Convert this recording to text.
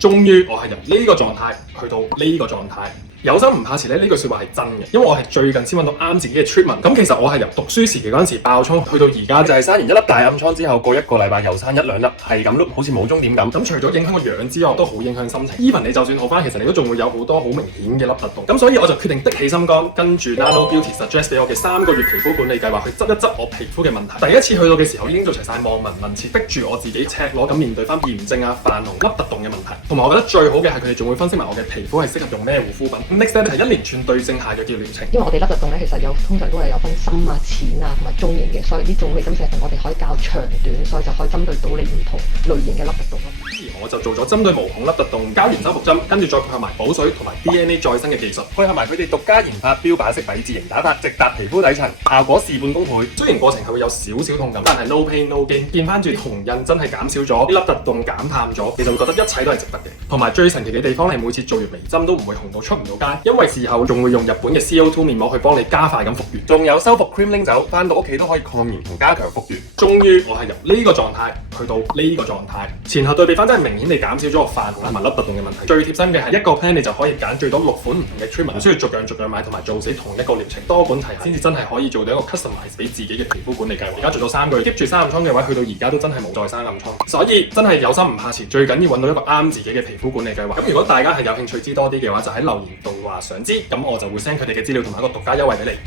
終於我係由呢個狀態去到呢個狀態。有心唔怕遲咧，呢句説話係真嘅，因為我係最近先揾到啱自己嘅 treatment。咁其實我係由讀書時期嗰陣時爆瘡，去到而家就係生完一粒大暗瘡之後，過1個禮拜又生一兩粒，係咁碌，好似冇終點咁。咁除咗影響個樣之外，都好影響心情。even 你就算好翻，其實你都仲會有好多好明顯嘅凹凸洞。咁所以我就決定的起心肝，跟住 Nano Beauty suggest 俾我嘅3個月皮膚管理計劃去執一執我皮膚嘅問題。第一次去到嘅時候已經做齊晒望聞問切，逼住我自己赤裸咁面對翻炎症啊、泛紅、凹凸洞嘅問題。同埋我覺得最好嘅係佢哋仲會分析埋我嘅皮膚係適合用咩護膚品。Next step 係一連串對症下藥嘅療程。因為我哋凹凸洞咧，其實通常都係有分深啊、淺啊同埋中型嘅，所以呢種微針成分我哋可以較長短，所以就可以針對到你唔同類型嘅凹凸洞咯。而我就做咗針對毛孔凹凸洞膠原修復針，跟住再配合埋補水同埋 DNA 再生嘅技術，配合埋佢哋獨家研發標靶式米字型打法，直達皮膚底層，效果事半功倍。雖然過程係會有少少痛感，但係 no pain no gain， 見翻住紅印真係減少咗，啲凹凸洞減淡咗，你就會覺得一切都係值得嘅。同埋最神奇嘅地方係每次做完微針都唔會紅到出唔到街，因為事後仲會用日本嘅 CO2 面膜去幫你加快咁復原，仲有修復 cream 拎走，翻到屋企都可以抗炎同加強復原。終於我係由呢個狀態去到呢個狀態，前後對比翻真係明顯地減少咗個泛紅同埋凹凸洞嘅問題。最貼心嘅係一個 plan 你就可以揀最多6款唔同嘅 treatment，唔需要逐樣買同埋做死同一個療程，多管齊下先至真係可以做到一個 customize 俾自己嘅皮膚管理計劃。而家做到3個月，keep 住生暗瘡嘅話，去到而家都真係冇再生暗瘡，所以真係有心唔怕遲，最緊要揾到一個啱自己嘅皮膚管理計劃。咁如果大家係有興趣知多啲嘅話，就喺留言度話想知，咁我就會 send 佢哋嘅資料同埋一個獨家優惠俾你。